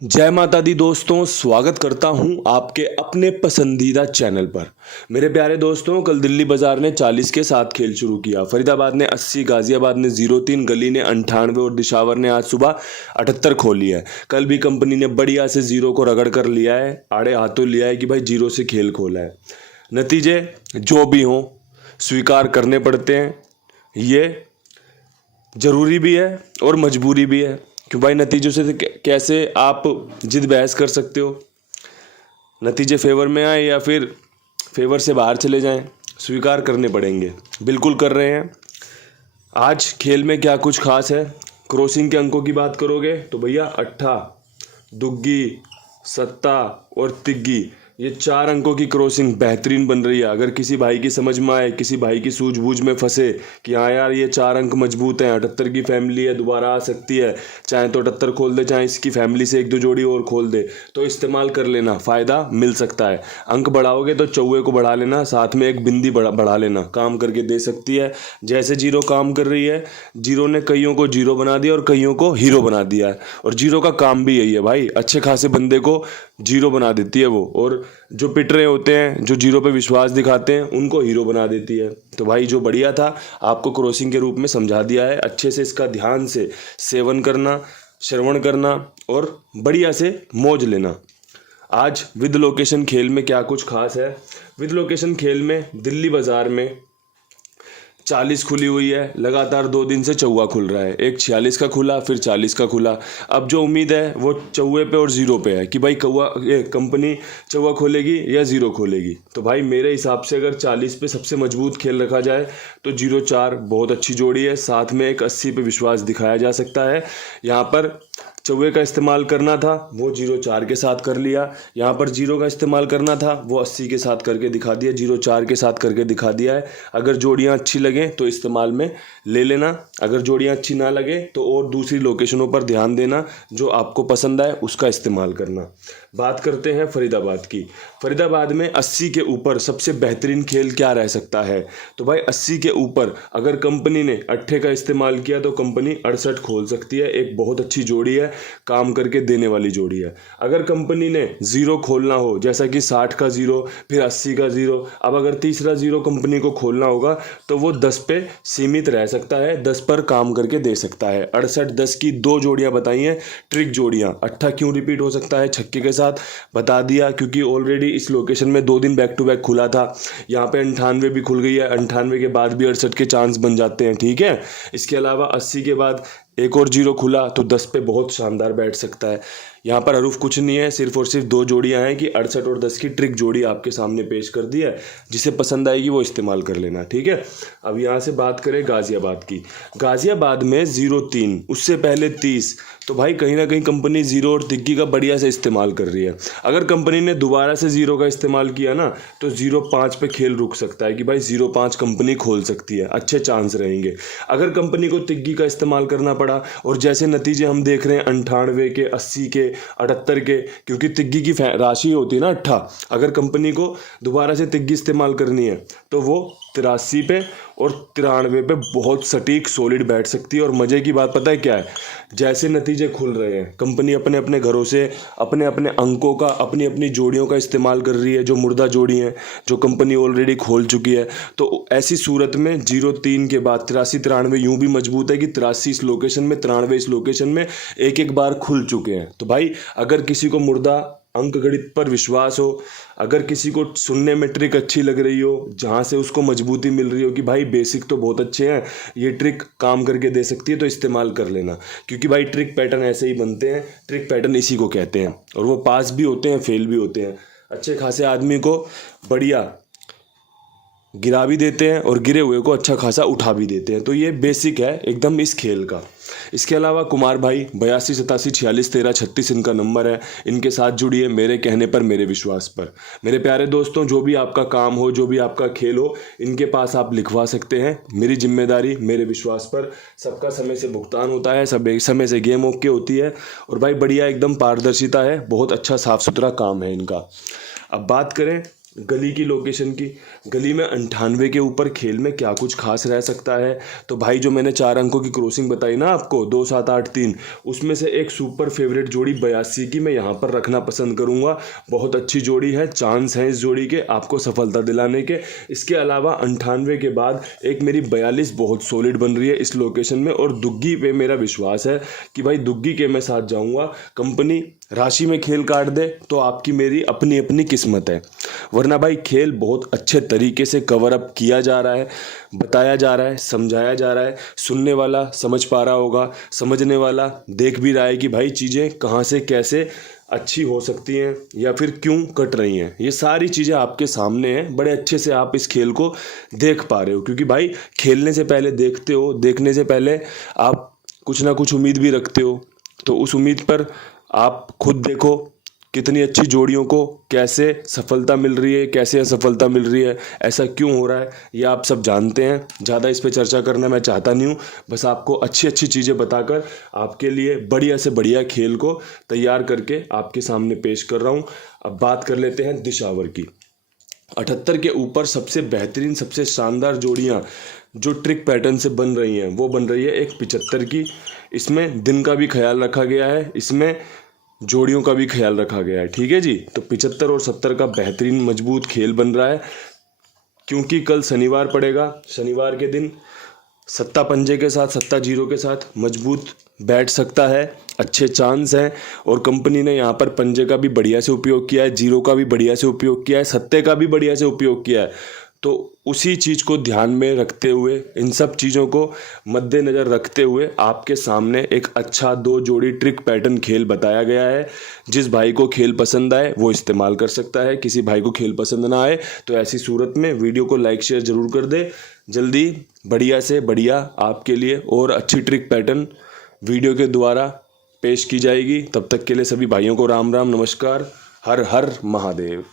जय माता दी दोस्तों, स्वागत करता हूं आपके अपने पसंदीदा चैनल पर। मेरे प्यारे दोस्तों, कल दिल्ली बाजार ने 40 के साथ खेल शुरू किया। फरीदाबाद ने 80, गाजियाबाद ने 0-3, गली ने 98 और दिशावर ने आज सुबह 78 खोली है। कल भी कंपनी ने बढ़िया से जीरो को रगड़ कर लिया है, आड़े हाथों लिया है कि भाई जीरो से खेल खोला है। नतीजे जो भी हों स्वीकार करने पड़ते हैं, ये ज़रूरी भी है और मजबूरी भी है। क्यों भाई, नतीजों से कैसे आप जिद बहस कर सकते हो। नतीजे फेवर में आए या फिर फेवर से बाहर चले जाएं, स्वीकार करने पड़ेंगे। बिल्कुल कर रहे हैं। आज खेल में क्या कुछ खास है। क्रॉसिंग के अंकों की बात करोगे तो भैया अट्ठा, दुग्गी, सत्ता और तिग्गी, ये 4 अंकों की क्रॉसिंग बेहतरीन बन रही है। अगर किसी भाई की समझ में आए, किसी भाई की सूझबूझ में फंसे कि हाँ यार ये 4 अंक मजबूत हैं, 78 की फैमिली है, दोबारा आ सकती है, चाहे तो 78 खोल दे, चाहे इसकी फैमिली से 1-2 जोड़ी और खोल दे, तो इस्तेमाल कर लेना, फ़ायदा मिल सकता है। अंक बढ़ाओगे तो चौवे को बढ़ा लेना, साथ में एक बिंदी बढ़ा लेना, काम करके दे सकती है। जैसे जीरो काम कर रही है, जीरो ने कईयों को जीरो बना दिया और कईयों को हीरो बना दिया है। और जीरो का काम भी यही है भाई, अच्छे खासे बंदे को जीरो बना देती है वो, और जो पिट रहे होते हैं, जो जीरो पे विश्वास दिखाते हैं, उनको हीरो बना देती है। तो भाई जो बढ़िया था आपको क्रॉसिंग के रूप में समझा दिया है। अच्छे से इसका ध्यान से सेवन करना, श्रवण करना और बढ़िया से मौज लेना। आज विद लोकेशन खेल में क्या कुछ खास है। विद लोकेशन खेल में दिल्ली बाजार में 40 खुली हुई है, लगातार 2 दिन से चौवा खुल रहा है। एक 46 का खुला, फिर 40 का खुला। अब जो उम्मीद है वो चौवे पे और ज़ीरो पे है कि भाई कंपनी चौवा खोलेगी या ज़ीरो खोलेगी। तो भाई मेरे हिसाब से अगर 40 पे सबसे मजबूत खेल रखा जाए तो 0-4 बहुत अच्छी जोड़ी है। साथ में एक 80 पे विश्वास दिखाया जा सकता है। यहाँ पर चौवे का इस्तेमाल करना था, वो 0-4 के साथ कर लिया। यहाँ पर जीरो का इस्तेमाल करना था, वो 80 के साथ करके दिखा दिया, 0-4 के साथ करके दिखा दिया है। अगर जोड़ियाँ अच्छी लगें तो इस्तेमाल में ले लेना, अगर जोड़ियाँ अच्छी ना लगे तो और दूसरी लोकेशनों पर ध्यान देना, जो आपको पसंद आए उसका इस्तेमाल करना। बात करते हैं फरीदाबाद की। फरीदाबाद में 80 के ऊपर सबसे बेहतरीन खेल क्या रह सकता है। तो भाई 80 के ऊपर अगर कंपनी ने अट्ठे का इस्तेमाल किया तो कंपनी 68 खोल सकती है। एक बहुत अच्छी जोड़ी है, काम करके देने वाली जोड़ी है। अगर कंपनी ने ज़ीरो खोलना हो, जैसा कि 60 का ज़ीरो, फिर 80 का ज़ीरो, अब अगर तीसरा ज़ीरो कंपनी को खोलना होगा तो वो 10 पे सीमित रह सकता है, 10 पर काम करके दे सकता है। 68-10 की 2 जोड़ियां बताई हैं, ट्रिक जोड़ियां। अट्ठा क्यों रिपीट हो सकता है छक्के के साथ बता दिया, क्योंकि ऑलरेडी इस लोकेशन में 2 दिन बैक टू बैक खुला था। यहाँ पे 98 भी खुल गई है, 98 के बाद भी 68 के चांस बन जाते हैं, ठीक है। इसके अलावा 80 के बाद एक और जीरो खुला तो 10 पे बहुत शानदार बैठ सकता है। यहाँ पर हरूफ कुछ नहीं है, सिर्फ और सिर्फ 2 जोड़ियाँ हैं कि 68 और 10 की ट्रिक जोड़ी आपके सामने पेश कर दी है। जिसे पसंद आएगी वो इस्तेमाल कर लेना, ठीक है। अब यहाँ से बात करें गाजियाबाद की। गाजियाबाद में 0-3, उससे पहले 30, तो भाई कहीं ना कहीं कंपनी ज़ीरो और तिग्गी का बढ़िया से इस्तेमाल कर रही है। अगर कंपनी ने दोबारा से ज़ीरो का इस्तेमाल किया ना तो 0-5 पे खेल रुक सकता है कि भाई 0-5 कंपनी खोल सकती है, अच्छे चांस रहेंगे। अगर कंपनी को तिग्गी का इस्तेमाल करना पड़ा और जैसे नतीजे हम देख रहे हैं 98 के, 80 के, 78 के, क्योंकि तिग्गी की राशि होती है ना 8, अगर कंपनी को दोबारा से तिग्गी इस्तेमाल करनी है तो वो 83 पे और 93 पे बहुत सटीक सॉलिड बैठ सकती है। और मज़े की बात पता है क्या है, जैसे नतीजे खुल रहे हैं कंपनी अपने अपने घरों से अपने अपने अंकों का, अपनी अपनी जोड़ियों का इस्तेमाल कर रही है, जो मुर्दा जोड़ी हैं, जो कंपनी ऑलरेडी खोल चुकी है। तो ऐसी सूरत में 0-3 के बाद 83-93 यूँ भी मजबूत है कि 83 इस लोकेशन में, 93 इस लोकेशन में एक एक बार खुल चुके हैं। तो भाई अगर किसी को मुर्दा अंक गणित पर विश्वास हो, अगर किसी को सुनने में ट्रिक अच्छी लग रही हो, जहाँ से उसको मजबूती मिल रही हो कि भाई बेसिक तो बहुत अच्छे हैं, ये ट्रिक काम करके दे सकती है, तो इस्तेमाल कर लेना। क्योंकि भाई ट्रिक पैटर्न ऐसे ही बनते हैं, ट्रिक पैटर्न इसी को कहते हैं, और वो पास भी होते हैं, फेल भी होते हैं। अच्छे खासे आदमी को बढ़िया गिरा भी देते हैं और गिरे हुए को अच्छा खासा उठा भी देते हैं। तो ये बेसिक है एकदम इस खेल का। इसके अलावा कुमार भाई 82, 87, 46, 13, 36 इनका नंबर है। इनके साथ जुड़िए मेरे कहने पर, मेरे विश्वास पर। मेरे प्यारे दोस्तों, जो भी आपका काम हो, जो भी आपका खेल हो, इनके पास आप लिखवा सकते हैं। मेरी जिम्मेदारी मेरे विश्वास पर। सबका समय से भुगतान होता है, सब एक समय से गेम ओके होती है, और भाई बढ़िया एकदम पारदर्शिता है, बहुत अच्छा साफ सुथरा काम है इनका। अब बात करें गली की लोकेशन की। गली में 98 के ऊपर खेल में क्या कुछ खास रह सकता है। तो भाई जो मैंने 4 अंकों की क्रॉसिंग बताई ना आपको 2 7 8 3, उसमें से एक सुपर फेवरेट जोड़ी 82 की मैं यहाँ पर रखना पसंद करूँगा। बहुत अच्छी जोड़ी है, चांस है इस जोड़ी के आपको सफलता दिलाने के। इसके अलावा 98 के बाद एक मेरी 42 बहुत सॉलिड बन रही है इस लोकेशन में, और दुग्गी पे मेरा विश्वास है कि भाई दुग्गी के मैं साथ जाऊँगा। कंपनी राशि में खेल काट दे तो आपकी मेरी अपनी अपनी किस्मत है, वरना भाई खेल बहुत अच्छे तरीके से कवर अप किया जा रहा है, बताया जा रहा है, समझाया जा रहा है। सुनने वाला समझ पा रहा होगा, समझने वाला देख भी रहा है कि भाई चीज़ें कहाँ से कैसे अच्छी हो सकती हैं या फिर क्यों कट रही हैं। ये सारी चीज़ें आपके सामने हैं, बड़े अच्छे से आप इस खेल को देख पा रहे हो, क्योंकि भाई खेलने से पहले देखते हो, देखने से पहले आप कुछ ना कुछ उम्मीद भी रखते हो। तो उस उम्मीद पर आप खुद देखो कितनी अच्छी जोड़ियों को कैसे सफलता मिल रही है, कैसे असफलता मिल रही है, ऐसा क्यों हो रहा है, ये आप सब जानते हैं। ज़्यादा इस पे चर्चा करना मैं चाहता नहीं हूँ, बस आपको अच्छी अच्छी चीज़ें बताकर आपके लिए बढ़िया से बढ़िया खेल को तैयार करके आपके सामने पेश कर रहा हूँ। अब बात कर लेते हैं दिशावर की। 78 के ऊपर सबसे बेहतरीन, सबसे शानदार जोड़ियाँ जो ट्रिक पैटर्न से बन रही हैं वो बन रही है एक 75 की। इसमें दिन का भी ख्याल रखा गया है, इसमें जोड़ियों का भी ख्याल रखा गया है, ठीक है जी। तो 75 और 70 का बेहतरीन मजबूत खेल बन रहा है, क्योंकि कल शनिवार पड़ेगा। शनिवार के दिन सत्ता पंजे के साथ, सत्ता जीरो के साथ मजबूत बैठ सकता है, अच्छे चांस हैं। और कंपनी ने यहाँ पर पंजे का भी बढ़िया से उपयोग किया है, जीरो का भी बढ़िया से उपयोग किया है, सत्ते का भी बढ़िया से उपयोग किया है। तो उसी चीज़ को ध्यान में रखते हुए, इन सब चीज़ों को मद्देनज़र रखते हुए आपके सामने एक अच्छा 2 जोड़ी ट्रिक पैटर्न खेल बताया गया है। जिस भाई को खेल पसंद आए वो इस्तेमाल कर सकता है, किसी भाई को खेल पसंद ना आए तो ऐसी सूरत में वीडियो को लाइक शेयर ज़रूर कर दे। जल्दी बढ़िया से बढ़िया आपके लिए और अच्छी ट्रिक पैटर्न वीडियो के द्वारा पेश की जाएगी। तब तक के लिए सभी भाइयों को राम राम, नमस्कार, हर हर महादेव।